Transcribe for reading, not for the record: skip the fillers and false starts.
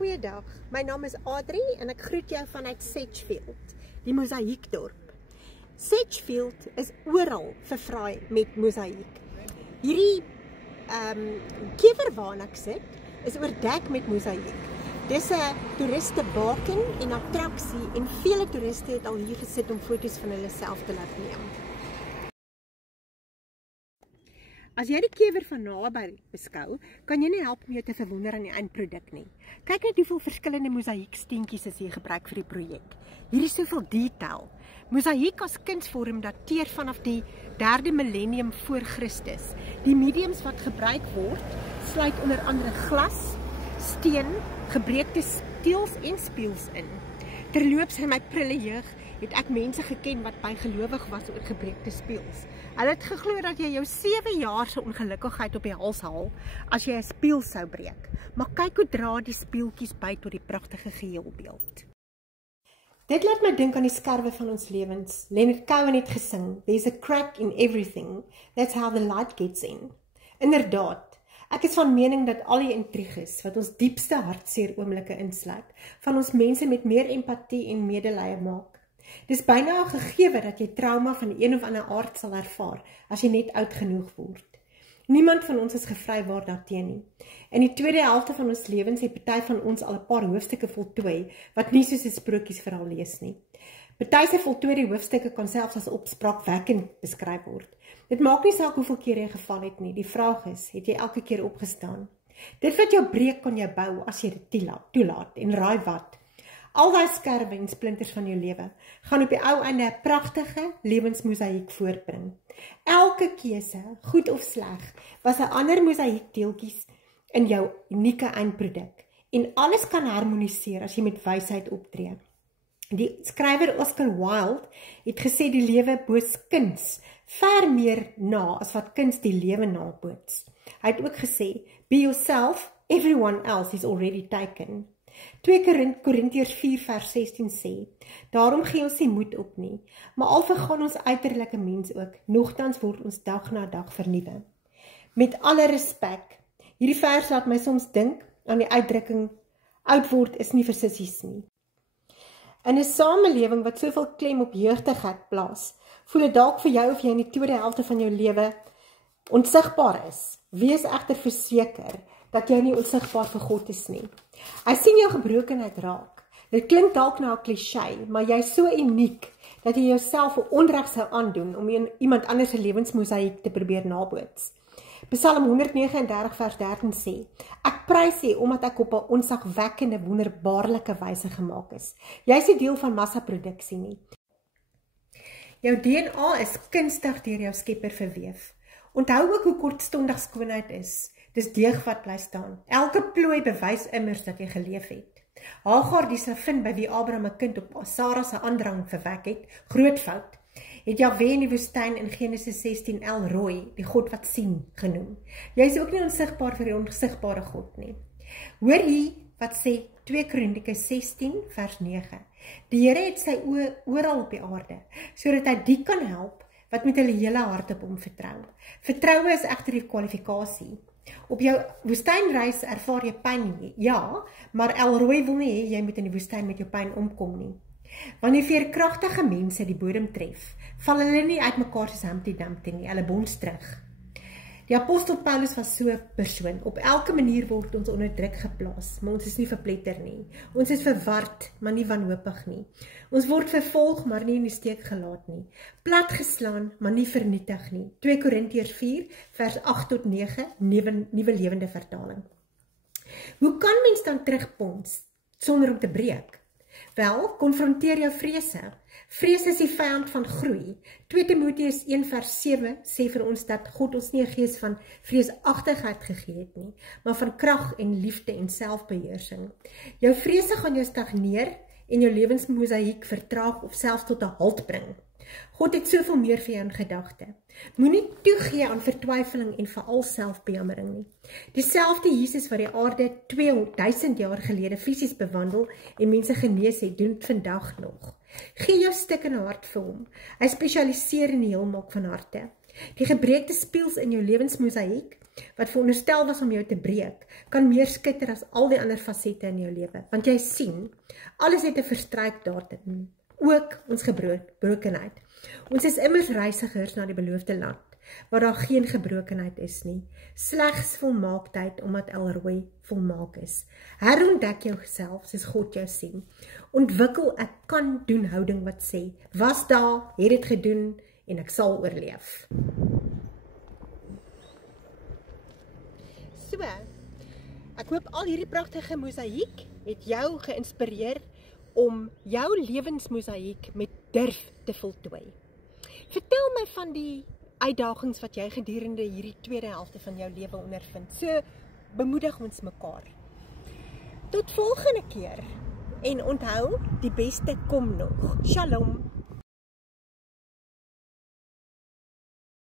Goeiedag, my naam is Adrie en ek groet jou vanuit Sedgefield, die mosaïekdorp. Sedgefield is oral vervraai met mosaïek. Hierdie kever waarna ek sit, is oordek met mosaïek. Dis 'n toeristebaken en attraksie en vele toeriste het al hier gesit om foto's van hulle self te laat neem. As jy die kever van naby beskou, kan jy nie help om jou te verwonder aan die eindproduk nie. Kyk net hoeveel verskillende mosaïeksteentjies is hier gebruik vir die projek. Hier is soveel detail. Mosaïek as kunsvorm dateer vanaf die 3de millennium voor Christus. Die mediums wat gebruik word, sluit onder andere glas, steen, gebreekte steels en spieëls in. Terloops in my prille jeug het ek mense geken wat bygelowig was oor gebreekte spieëls. Hulle het geglo dat jy jou 7 jaar se ongelukkigheid op die hals haal as jy 'n spieël sou breek. Maar kyk hoe dra die spieeltjies by tot die pragtige geheelbeeld. Dit laat my dink aan die skerwe van ons lewens. Leonard Cohen het gesing, "There's a crack in everything, that's how the light gets in." Inderdaad, ek is van mening dat al die intriges wat ons diepste hartseer oomblikke insluit, van ons mense met meer empatie en medelee maak. Dis byna 'n gegewe dat jy trauma van een of ander aard sal ervaar as jy net oud genoeg word. Niemand van ons is gevrywaar daarteen nie. In die tweede helfte van ons lewens het party van ons al 'n paar hoofstukke voltooi wat nie soos 'n sprokiesverhaal lees nie. Party se voltooide hoofstukke kan selfs as opspraakwekkend beskryf word. Dit maak nie saak hoeveel keer jy geval het nie. Die vraag is, het jy elke keer opgestaan? Dit wat jou breek kan jou bou as jy dit toelaat en raai wat. Al daai skerwe en splinters van jou lewe gaan op die ou einde 'n pragtige lewensmosaïek voortbring. Elke keuse, goed of sleg, was 'n ander mosaïekdeeltjies in jou unieke eindproduk. En alles kan harmoniseer as jy met wysheid optree. Die skrywer Oscar Wilde het gesê die lewe boots kuns ver meer na as wat kuns die lewe naboots. Hy het ook gesê, "Be yourself, everyone else is already taken." 2 Korintiërs 4 vers 16 sê, "Daarom gee ons nie moed op nie, maar al vergaan ons uiterlike mens ook, nogtans word ons dag na dag vernuwe." Met alle respek, hierdie vers laat my soms dink aan die uitdrukking, "Oud word is nie vir sissies nie." In 'n samelewing wat soveel klem op jeugdigheid plaas, voel dit dalk vir jou of jy in die tweede helfte van jou lewe onsigbaar is. Wees egter verseker dat jy nie onsigbaar vir God is nie. Hy sien jou gebrokenheid raak. Dit klink dalk na 'n kliseë, maar jy is so uniek dat jy jouself 'n onreg sou aandoen om iemand anders se lewensmosaïek te probeer naboots. Psalm 139 vers 13 sê, "Ek prys U omdat ek op 'n onsagwekkende, wonderbaarlike wyse gemaak is." Jy is nie deel van massaproduksie nie. Jou DNA is kunstig deur jou Skepper verweef. Onthou ook hoe kortstondig skoonheid is. Dis deeg wat bly staan. Elke plooi bewys immers dat jy geleef het. Hagar, die slavin by wie Abraham 'n kind op Sara se aandrang verwek het, groot fout, het Jahwe in die woestyn in Genesis 16 El Roi, die God wat sien, genoem. Jy is ook nie onsigbaar vir die onsigbare God nie. Hoor hier wat sê 2 Kronieke 16 vers 9. Die Here het sy oë oral op die aarde, sodat hy die kan help wat met hulle hele hart op hom vertrou. Vertroue is egter die kwalifikasie. Op jou woestynreis ervaar jy pyn, ja, maar El Roi wil nie hê jy moet in die woestyn met jou pyn omkom nie. Wanneer veerkragtige mense die bodem tref, val hulle nie uitmekaar soos Humpty Dumpty nie, hulle bons terug. Die apostel Paulus was so 'n persoon. Op elke manier word ons onder druk geplaas, maar ons is nie verpletter nie. Ons is verward, maar nie wanhoopig nie. Ons word vervolg, maar nie in die steek gelaat nie. Platgeslaan, maar nie vernietig nie. 2 Korintiërs 4 vers 8 tot 9, nuwe lewende vertaling. Hoe kan mens dan terugpons sonder om te breek? Wel, konfronteer jou vrese. Vrees is die vyand van groei. 2 Timoteus 1 vers 7 sê vir ons dat God ons nie 'n gees van vreesagtigheid gegee het nie, maar van krag en liefde en selfbeheersing. Jou vrese gaan jou stagneer en jou lewensmosaïek vertraag of selfs tot 'n halt bring. God het soveel meer vir jou in gedagte. Moenie toegee aan vertwyfeling en veral selfbejammering nie. Dieselfde Jesus wat die aarde 2000 jaar gelede fisies bewandel en mense genees het, doen dit vandag nog. Gee jou stikkende hart vir hom. Hy spesialiseer in die heelmaak van harte. Die gebreekte spieëls in jou lewensmosaïek, wat veronderstel was om jou te breek, kan meer skitter as al die ander fasette in jou lewe. Want jy sien, alles het 'n verstryk daarin, ook ons gebrokenheid. Ons is immers reisigers na die beloofde land, waar daar geen gebrokenheid is nie, slegs volmaaktheid, omdat Elroy volmaak is. Herontdek jouself, soos God jou sien. Ontwikkel 'n kan-doen houding wat sê, was daar, het dit gedoen, en ek sal oorleef. So, ek hoop al hierdie pragtige mosaïek het jou geïnspireer om jou lewensmosaïek met durf te voltooi. Vertel my van die uitdagings wat jy gedurende hierdie tweede helfte van jou lewe ondervind. So bemoedig ons mekaar. Tot volgende keer en onthou, die beste kom nog. Shalom.